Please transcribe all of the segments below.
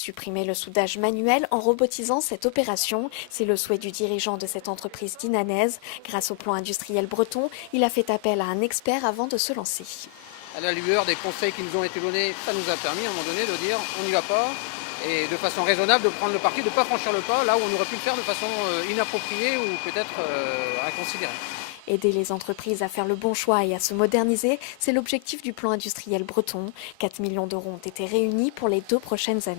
Supprimer le soudage manuel en robotisant cette opération, c'est le souhait du dirigeant de cette entreprise dinanaise. Grâce au plan industriel breton, il a fait appel à un expert avant de se lancer. À la lueur des conseils qui nous ont été donnés, ça nous a permis à un moment donné de dire on n'y va pas et de façon raisonnable de prendre le parti de ne pas franchir le pas là où on aurait pu le faire de façon inappropriée ou peut-être inconsidérée. Aider les entreprises à faire le bon choix et à se moderniser, c'est l'objectif du plan industriel breton. 4 millions d'euros ont été réunis pour les 2 prochaines années.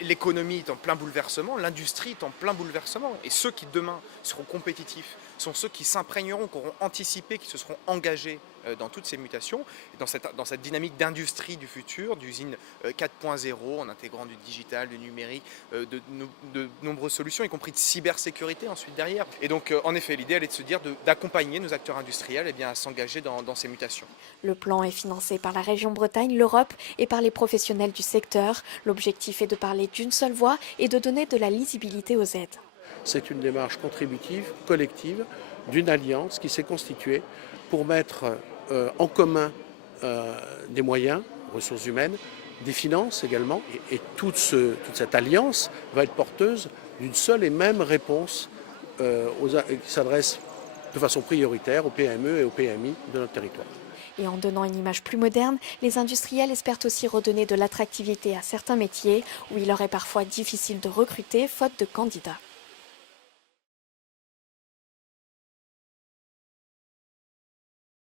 L'économie est en plein bouleversement, l'industrie est en plein bouleversement. Et ceux qui demain seront compétitifs sont ceux qui s'imprégneront, qui auront anticipé, qui se seront engagés dans toutes ces mutations, dans cette dynamique d'industrie du futur, d'usine 4.0, en intégrant du digital, du numérique, de nombreuses solutions, y compris de cybersécurité ensuite derrière. Et donc en effet, l'idée elle est de se dire d'accompagner nos acteurs industriels à s'engager dans ces mutations. Le plan est financé par la région Bretagne, l'Europe et par les professionnels du secteur. L'objectif est de parler d'une seule voix et de donner de la lisibilité aux aides. C'est une démarche contributive, collective, d'une alliance qui s'est constituée pour mettre en commun des moyens, ressources humaines, des finances également. Et toute cette alliance va être porteuse d'une seule et même réponse qui s'adresse de façon prioritaire aux PME et aux PMI de notre territoire. Et en donnant une image plus moderne, les industriels espèrent aussi redonner de l'attractivité à certains métiers où il leur est parfois difficile de recruter faute de candidats.